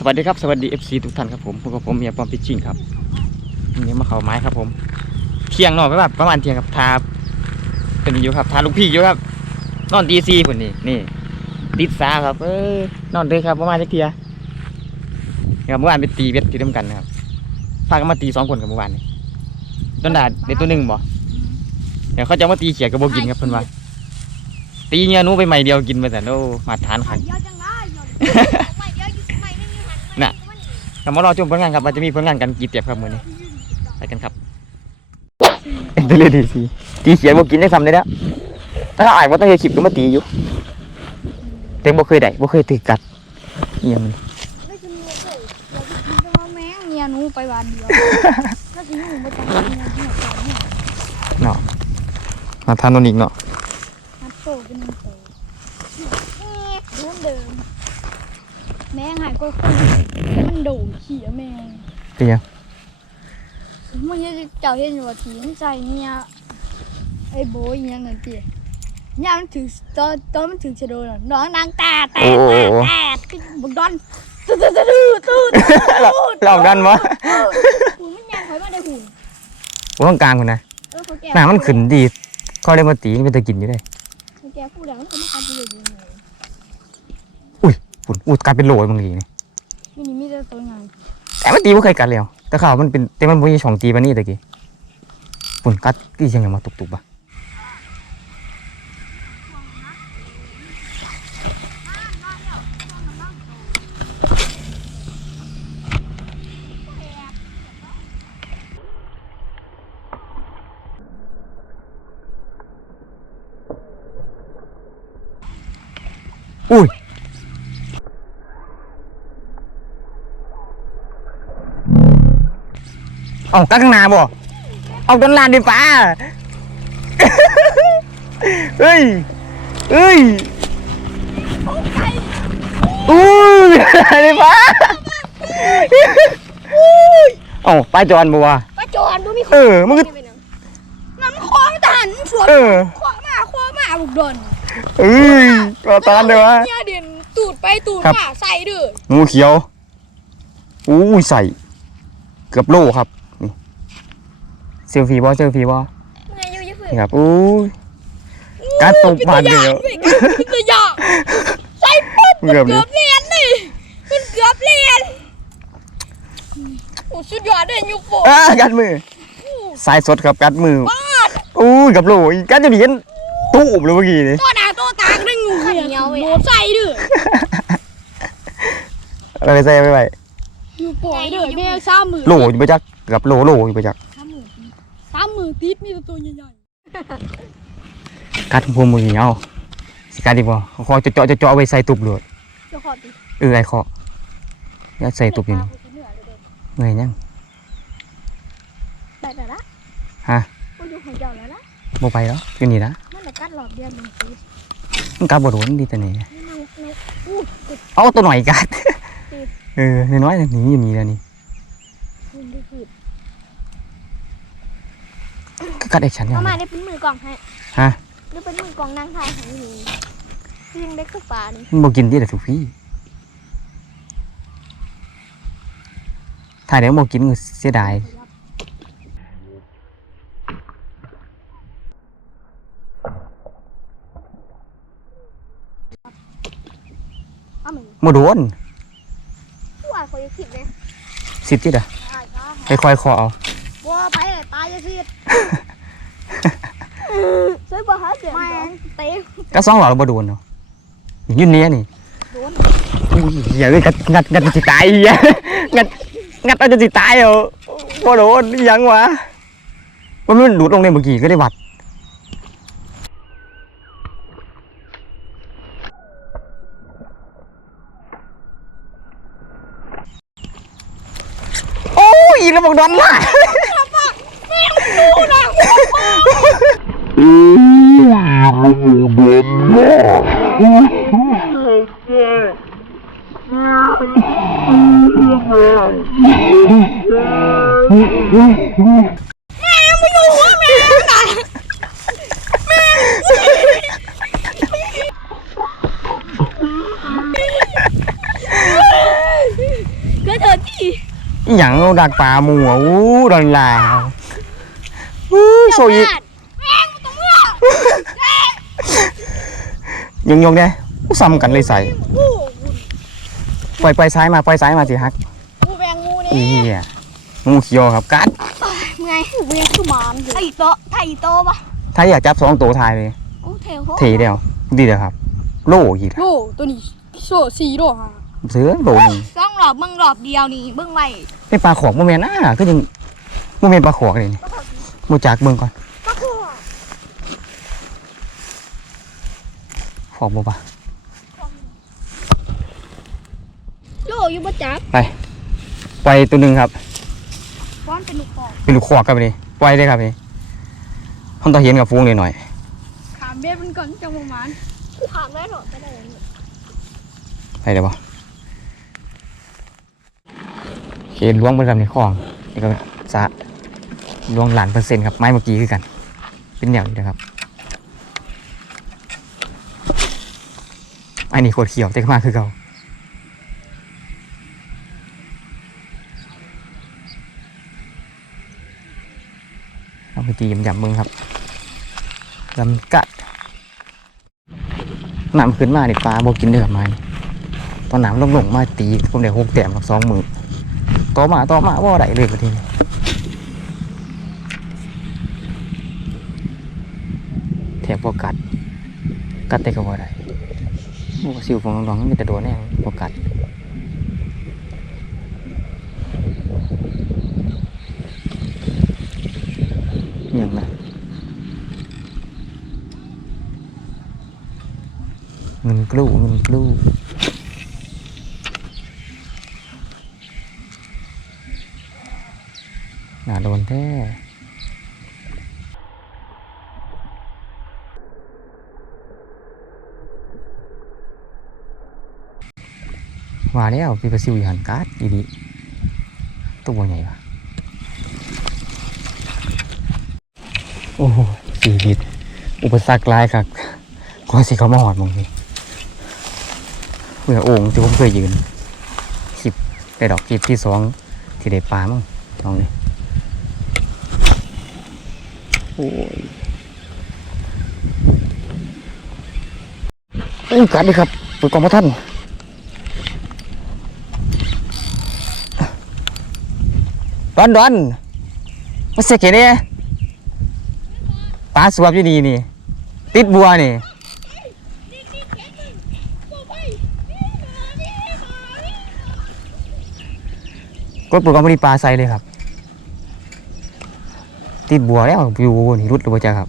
สวัสดีครับสวัสดี FC ทุกท่านครับผมพวกบผมเมียปอมพิชชิ่งครับวันนี้มาเขาไม้ครับผม เที่ยงนอนประมาณประมาณเที่ยงครับทาเป็นอยู่ครับทาลูกพี่อยู่ครับ นอนตีซีคนนี้นี่ติดสาครับ เออนอนเลยครับประมาณสักเทียครับเมื่อวานไปตีเบ็ดที่ร่วมกันนะครับพากันมาตีสองคนกับเมื่อวานนี่ต้นดาเด็กตัวหนึ่งบ่เดี๋ยวเขาจะมาตีเขียดกับโบกินครับเพิ่อนว่าตีเงี้ยนู้ไปใหม่เดียวกินไปแต่โอ้มาทานขัน กลับมารอชมผลงานครับว่าจะมีผลงานกันกี่เตียบครับมือนี้ไปกันครับเอ็นเตอร์ดีซีตีเขียนบ่กินได้ทำได้แล้วถ้าเราอ่านว่าตั้งใจคลิปก็มาตีอยู่เต็งบ่เคยได้บ่เคยตีกัดเอียงมันไม่จะมีเลยเดี๋ยวกินจะมาแม่งเมียหนูไปวันเดียวถ้าสิหนูไปจับเมียที่ไหนก่อนเนี่ยมาทานนนอีกเนาะ นัดโตเป็นหนึ่งโตเอ๊ะเดิมเดิมแม่งหาย ก็คนมันโดดขี่อะแม่งเป็นยังมันจะเจ้าเห็นว่าทีมันใจเนี่ยไอ้โบยอยังเงินเตี้ยเนี่ยมันถือตอนตอนมันถือชะโดน่ะน้องนางแต่แต่แต่แต่ขึ้นบักดอนตื้อตื้อตื้อตื้อตื้อเราเราดันวะหุ่นมันยังคอยมาได้หุ่นว่าตรงกลางคนนะเออเขาแก่หน้ามันขึ้นดีเขาเลยมาตีมันจะกินอยู่ได้เขาแก่พูดแล้วมันก็ไม่คันอยู่ดีเลย ฝุ่นอู้กลายเป็นโหลยบางทีนี่มินี่มีแต่ตัวงานแต่มันตีบ่เคยกัดแล้วแต่ข่าวมันเป็นแต่มันบ่มีช่องตีปานนี้ตะกี้ฝุ่นกัดกี่เสียงอย่างมาตุบๆอะ เอากักข้างหน้าบ่เอาต้นลานดิฟ้าเฮ้ยเฮ้ยอุ้ยดิฟ้าเอาไปจอนบ่วะป้าจอนดูมีคเอนอมึงก็มันคล้องทหารสวนเออคล้องมาคล้องมาบุกดอนเอ้ยก็ตานเลยวะเนี่ยเด่นตูดไปตูดครับมาใส่เด้องูเขียวอู้ยใส่ เกือบโลครับนี่ เซลฟี่บ่เซลฟี่บ่เมื่ออยู่ยังเพิ่นี่ครับอู้ยการตกบาดเดียวเป็นตัวอย่างใส่ปุ๊บเกือบเกืเลอยบเรียนนี่มันเกือบเรียนโอ้สุดยอดเลยยุคโปอ่ากัดมือสายสดครับกัดมือบ้านอู้ยกับโหลอีกกัดจะเห็นตู้มเลยเมื่อกี้นี่ตัวหนาตัวตางได้งูเขียวโดดใส่เด้อเราไปใส่ไปไปอยู่ปล่อยเด้อแม่สามมือโหลอยู่ไปจักกับโหลโหลอยู่ไปจัก สามมือสามมือติดมีแต่ตัวใหญ่กัดพวกมือเอาสิกัดดีบ่คอจะเจาะจะเจาะไว้ใส่ตุบเลยๆเจ้าขอติดเออไอ้คอยัดใส่ตุบอยู่นี่เงยยังได้แต่ละฮะกูอยู่ของเจ้าแล้วนะบ่ไปแล้วอยู่นี่นะมันแต่กัดหลอดเดียวมันติดมันกัดบ่โดนดีแต่นี่มันในอู้ติดเอาตัวหน่อยกัดติดเออน้อยๆนี่อยู่นี่แล้วนี่ คุณได้ผิด ก็กัดไอ้ฉันอเอาย่างมานี้ได้เป็นมือกล่องให้ฮะหรือเป็นมือกล่องนางทายให้หนูคือยังได้คือปลานี่มันบ่กินที่แต่ทุกพี่ถ้าเดี๋ยวบ่กินก็เสียดายเอามือบ่โดนผู้อ่านเขาจะคิดเลยสิบจิตอะตายก็ค่อยๆคอเอาบัวไปเลยตายจะคิด ใช่ป่ะฮะเดี๋ยวไม่เตะก็สองหลอดบ่โดนเนาะยืนเนี้ยนี่โดนอุ้ยเหี้ยเลยงัดงัดงัดจะตายเหี้ยงัดงัดเอาจะตายเหรอบ่โดนยังวะมันมันดูดลงในเมื่อกี้ก็ได้วัดโอ้ยระบบดอนล่ะเหยังเอาดักปลาหมูอะ อู้ดอนลาวอู้โซอีก แม่งมันต้องเมื่อย งยงๆเนี่ยอู้ซ้ำกันเลยใส่กูปล่อยไปซ้ายมาปล่อยซ้ายมาสิฮักกูแบงงูนี่อีเหี้ยงูเขียวครับกัดเมื่อยเวียนคือหมามไทยโตไทยโตปะถ้าอยากจับสองตัวทายเลยโอ้เทลเทเดียวดีเดียวครับ โลอีกโลตัวนี้โซสี่โลฮะเสือโลหนึงสองรอบเบิ่งรอบเดียวนี่เบิ่งไว้เป็นปลาขอกโมเมนอะก็ยังโมเมนปลาขอกเลยนี่โมจากเบิ่งก่อน ก็คือ ขอกบ่ปะโลอยู่บ่จับปล่อยตัวหนึ่งครับฟ้อนเป็นลูกคอเป็นลูกขอกครับนี่ปล่อยได้ครับนี่ห้องตาเห็นกับฟูงเลยหน่อยถามเบ็ดมันก่อนจังประมาณกูขามได้หรอก็ได้ไปเดี๋ยวบ่โอเคล้วงไปกับในคลองนี่ก็สะล้วงหลานเปอร์เซ็นต์ครับไม้เมื่อกี้คือกัน เป็นแนวนี้นะครับ อันนี้โคตรเขียวแต่ก็มาคือเก่าเอาไปตียำยำๆมึงครับลำกัดน้ำขึ้นมาในปลาโบกินเดือดไม้ตอนน้ำลงลงมาตีผมได้หกแต้มกับสองมือต่อมาต่อมาว่าไรเลยประเทศนี้แถบพวกกัดกัดแต่ก็ว่าไร สิวของน้องๆมีแต่โดนแน่พวกกัดอย่างนะเงินกลูเงินกลูน่าโดนแท้ ว่าแล้วพี่ประสิวอยู่หันการ์ดอีดีตัวใหญ่ปะโอ้โหชีวิต อุปสรรคลายครับกว่าสิเขามาหอดมองนี้เพื่อโอ่งที่ผมเคยยืนคลิปได้ดอกคลิปที่สองที่ได้ปลามั้งลองนี่โอ้ยเอ้ยกัดเลยครับเปิดกองมาท่าน ดอนดอนมาเสกเเนี่ยปลาสวบอยู่นี่นี่ ติดบัวนี่กดปุ่มกองพอดีปลาใส่เลยครับ ติดบัวแล้วอยู่นี่รุดหรือเปล่าจะครับ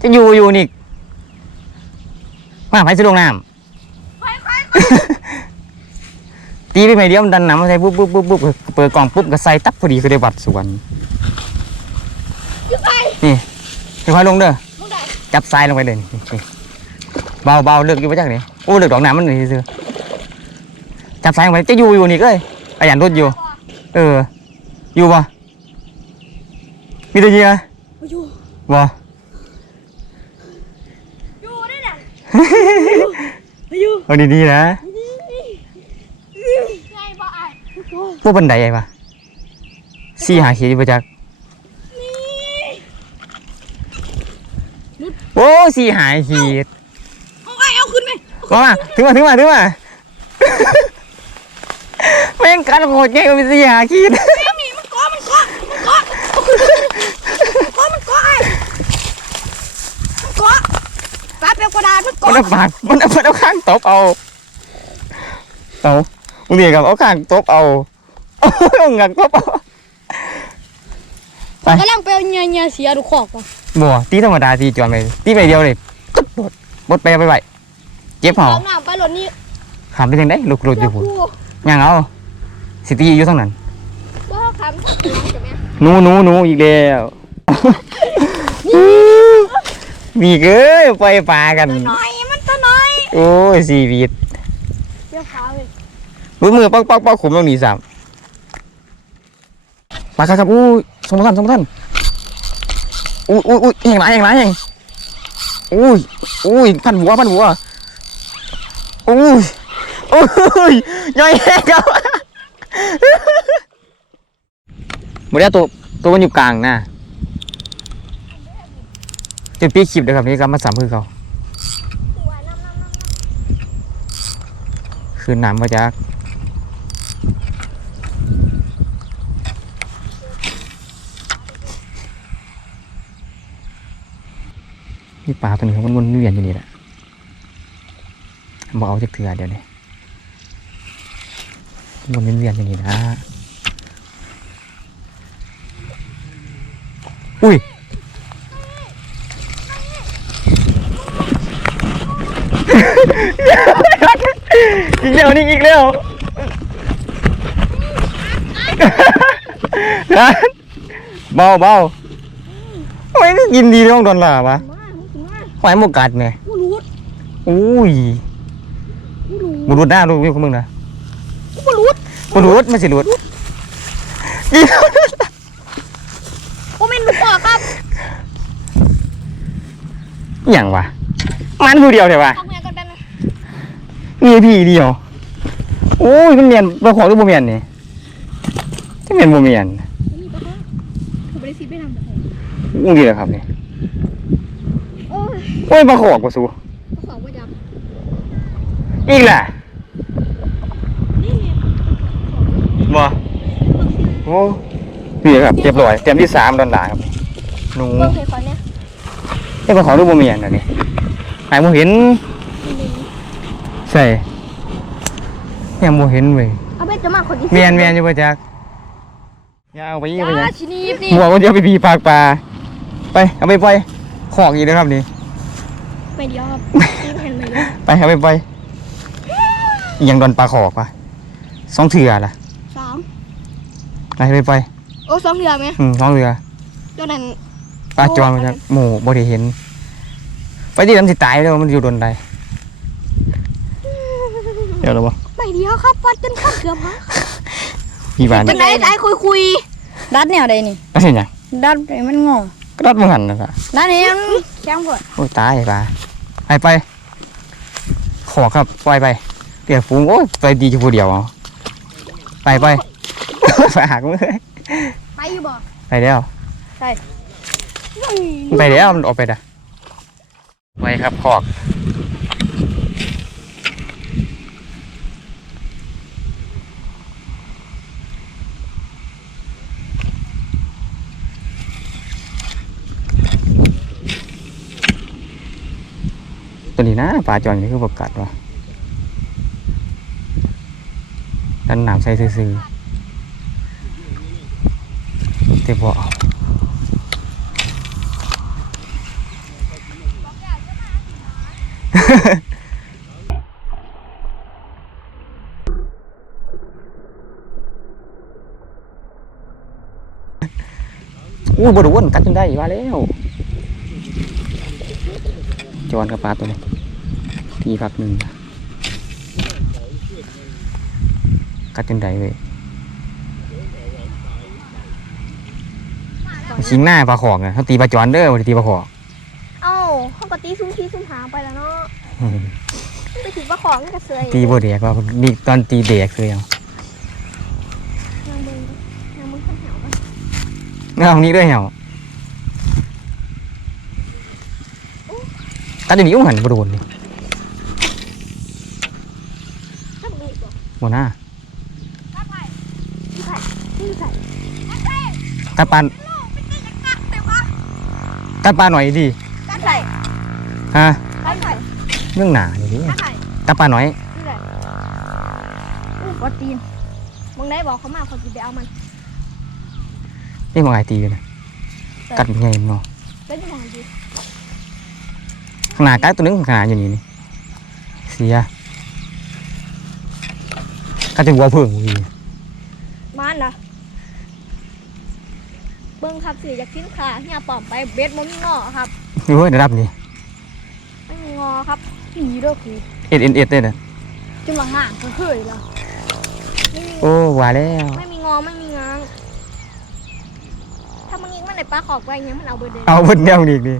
จะอยู่อยู่นี่ มาไปสิลงน้ำตีไปไม่เดียวมันดันหนำมาใส่ปุ๊บปุ๊บปุ๊บปุ๊บเปิดกล่องปุ๊บก็ใส่ตับพอดีก็ได้บัตรสวนอยู่ไปนี่ค่อยๆลงเด้อมึงได้จับทรายลงไปเลยนี่นี่เบาเบาเลือกอยู่มาจากไหนโอ้เลือกดอกน้ำมันนี่ซื้อจับทรายลงไปจะอยู่อยู่นี่ก็เลยอายันรถอยู่ เออ อยู่บ่มีตัวเยียอยู่บ่อยู่ได้ น่ะอยู่เอาดีๆนะไงบ่อายพวกบันไดไอ้ปะสี่หาขีดประจักโอ้สี่หาขีดเอาไอ้เอาขึ้นไหมมามาถึงมาถึงมาถึงมาแม่งกัดโหดไงมันเป็นสี่หาขีดมันเกาะมันเกาะมันเกาะมันเกาะไอ้มันเกาะ ปลาเปียกกระดาษมันมันเกาะเอาปากมันเอามันเอาข้างตบเอาเอามึงเรียกกับเอาข้างตบเอาเอางักตบเอาไปกำลังไปเอาเงียเงียเสียดูขอกว่ะบัวตีธรรมดาตีจวนไปตีไปเดียวเลยตุ๊ดโดดบดไปเอาไปไปเจ็บเหรอเอาน้ำไปหล่นนี่ขำไปทางไหนลูกโดดอยู่กูหุ่นยังเอาสิตีอยู่ทั้งนั้นว่าคำถ้าถึงจะไหมหนูหนูหนูอีกแล้ว มีเก้ยไปปลากันน้อยมันตัวน้อยโอ้ยชีวิตเดี๋ยวขาเลยมือมือปักปักปักขุมตรงนี้สามปลาครับครับอู้สมท่านสมท่านอู้อู้อู้แห่งไรแห่งไรแห่งอุ้ยอุ้ยพันหัวพันหัวอุ้ยอุ้ยย่อยแห้งครับหมดแล้วตัวตัวมันอยู่กลางนะ จุดปีคลิปเดี๋ยวครับนี่ครับมาสามคือเขาคือน้ำมาจากนี่ปลาตัวนี้มันวนเวียนอยู่นี่แหละบอกเอาจากเถื่อเดี๋ยวนี้วนเวียนอยู่นี่นะ อุ้ย อีกแล้วนี่อีกแล้วนะเบาเบาทำไมไม่ยินดีเรื่องโดนล่ะวะหอยหมกัดไงกูรู้อุ้ยบุรุษหน้าดูกวิวของมึงนะกูรู้บุรุษไม่ใช่รุษอีกูเป็นลูกปอกครับอย่างวะมันผู้เดียวเดี๋ยววะ ทำงานกันแป๊บนึงมีพี่เดียวโอ้ยมันเมียนบาขอหรือบ่เมียนนี่จะเมียนบ่เมียนนี่ก็ได้กูไม่ได้ซีไปทำแบบไหนอุ้งดีเลยครับนี่โอ้ยโอ้ยบาขอกว่าสูกูขอว่าจับอีกแหละนี่ไงบ่โอ้นี่ครับเรียบร้อยเต็มที่สามดอนหลาครับหนูเบิ้งเพลงก่อนเนี่ยไอ้บาขอหรือบ่เมียนอันนี้หายบ่เห็นนี่นี่ ใส่ยังบ่เห็นเว้ยเอาไปจะมาคนที่เมียนเมียนอยู่บ่จักอย่าเอาไปอีกไปยายังชินีบนี่หัวมันจะไปพีปากปลาไปเอาไปปล่อยขอกอีกนะครับนี่ไม่เดียวครับซีบเห็นไหมเนี่ยไปเอาไปปล่อยอีหยังโดนปลาขอกปะสองเถื่อล่ะสามไปไปปล่อยโอ้สองเดือนไหมอืมสองเถื่อตัวนั้นปลาจอนมันจะหมูบ่ได้เห็น ไปที่น้ำสิตายแล้วมันอยู่โดนใด เดี๋ยวเราบ่ไม่เดียวครับวัดจนข้าเกือบฮะมีบ้านจังไหนได้คุยคุยดัดแนวใดนี่ก็เห็นหยังดัดให้มันงอก็รัดมึงหันนะล่ะดัดให้มันแข็งพอดโอ้ยตายปลาไปไป ขอครับปล่อยไปเดี๋ยวฟูงโอ้ยไปดีอยู่ผู้เดียวเอาไปไปไปหากมึงเลยไปอยู่บ่ไปแล้วเฮ้ยไปแล้วมันออกไปด่ะไปครับขอก ตัวนี้นะปลาจอนนี่คือประกาศว่าดันหนามใส่ซื่อๆแต่บ่เอาอู้บดวนกัดจนได้ว่าแล้ว จอนกับปลาตัวนี้ทีพักหนึ่งกัดจนได้เว้ยชิงหน้าปลาขอกอะเขาตีปลาจอนเด้อบ่ได้ตีปลาขอกเอ้าเขาก็ตีซุ้มทีซุ้มหางไปแล้วเนาะไปถือว่าของกระเซยตีบ่เด็กว่านี่ตอนตีเด็กคือยังนางมึงนางมึงขันแถวกันเอานี้ด้วยเห รอกัดจนนี้อุ้งหันบ่โดนนี่ถ้ามึงอีกบ่บ่หน้าถ้าไผ่ที่ไผ่ที่ไผ่กัดปลากัดปลาหน่อยดิถ้าไผ่ฮะถ้าไผ่เรื่องหนาอยู่ดิถ้าไผ่กัดปลาหน่อยที่ไผ่อู้กดตีนมึงได้บอกเขามาเขาจะไปเอามันนี่มองไอตีอยู่นะกัดเป็นไงเนาะแล้วจะมองดี ข้างหน้ากัดตัวนึงข้างหน้าอย่างนี้นี่เสียกัดจะหัวเพิ่งวีมันนะเบิ้งครับสิอยากกินขาเนี่ยปอมไปเบ็ดมันมีงอครับดูเว้ยระดับนี้ไม่มีงอครับอีเด้อคือเอ็ดเอ็ดเอ็ดเลยนะจะมาห่างก็เคยแล้วไม่มีโอ้ว่าแล้วไม่มีงอไม่มีงางถ้ามึงยิงมันในปลาขอบไว้ยังมันเอาเบอร์เดนเอาเพิ่นแนวนี้ดิ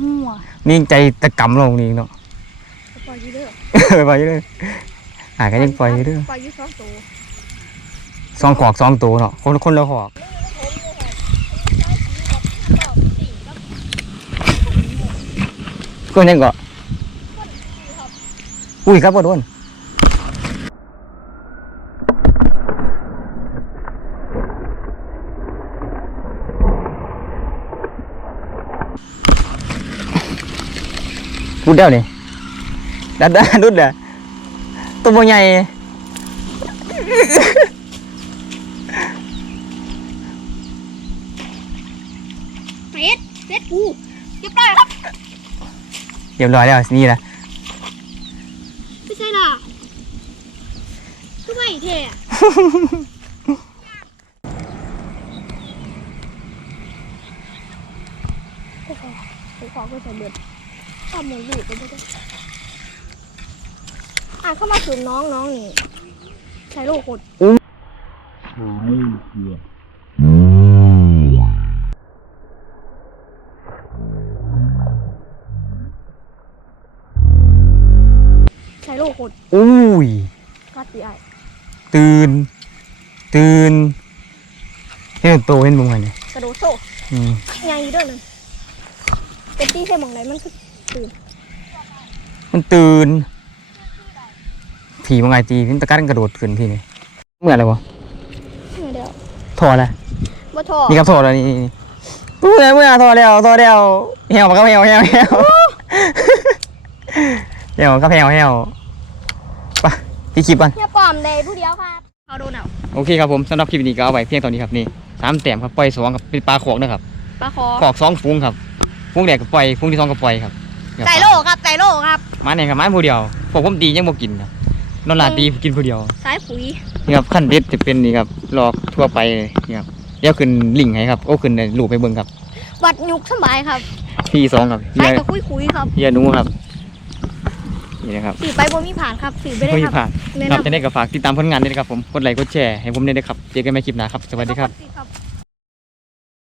หัว นี่ใจตะกำลงนี่เนาะปล่อยอยูเด้อปล่อยอยู่เลยอ่าก็ยังปล่อยอยู่เด้อปล่อยอยูสองตัวสองขอกสองตัวเนาะคนคนละขอกก็ยังก็อุ้ยครับบ่โดน รุดเดียวนี่ดัดดัดรุดเด้อตัวบ่ใหญ่เฟสเฟสกูเรียบร้อยครับเรียบร้อยแล้วนี่นะไม่ใช่ล่ะทำไมเท่โอ้โหผมขอก็ใส่เบิด ข้อมูลลูกก็ไม่ได้อะเข้ามาถึงน้องน้องนี่ใช้โลกกดใช้โลกกดอุ้ยกัดตีไอตื่น ตื่นเห็นโตเห็นบุ้งไงเนี่ยกระโดดโซ่อืมยังอยู่เด้วยนึงเป็นที่ใช่มองไหนมันคือ มันตื่นผีมังไงตีพินตะการกระโดดขึ้นพี่นี่เมื่อไรวะเดี๋ยวถอดแล้วมาถอนี่ครับถอดแล้วนี่นี่เมื่อเมื่อถอดแล้วถอดแล้วเหี่ยวมาครับเหี่ยวเหี่ยวเหี่ยวเหี่ยวครับเหี่ยวเหี่ยวไปที่คลิปกันเนี่ยปอมเลยผู้เดียวครับเอาโดนเอาโอเคครับผมสำหรับคลิปนี้ก็เอาไว้เพียงเท่านี้ครับนี่สามแต้มครับปล่อยสองครับเป็นปลาขอกนะครับปลาคอขอกสองฟูงครับฟูงแรกก็ปล่อยฟูงที่สองก็ปล่อยครับ ไก่โลครับไก่โลครับมาเนี่ยครับมาผู้เดียวพวกผมตียังบ่กินครับนอนหลาตีกินผู้เดียวสายปุ๋ยนี่ครับขั้นเด็ดจะเป็นนี่ครับหลอกทั่วไปเลยนี่ครับเดี๋ยวขึ้นลิงก์ให้ครับโอ้ขึ้นในรูปไปเบิ่งครับวัดยุกสบายครับพี่สองครับเฮีสายยกับคุยคุยครับเฮียหนูครับนี่นะครับสื่อไปบนมีผ่านครับสื่อไปได้ไม่ครับผ่านแนะครับนำจะได้กับฝากติดตามผลงานด้วยนะครับผมกดไลค์กดแชร์ให้ผมได้ด้วยครับเจอกันใหม่คลิปหน้าครับสวัสดีครับครับ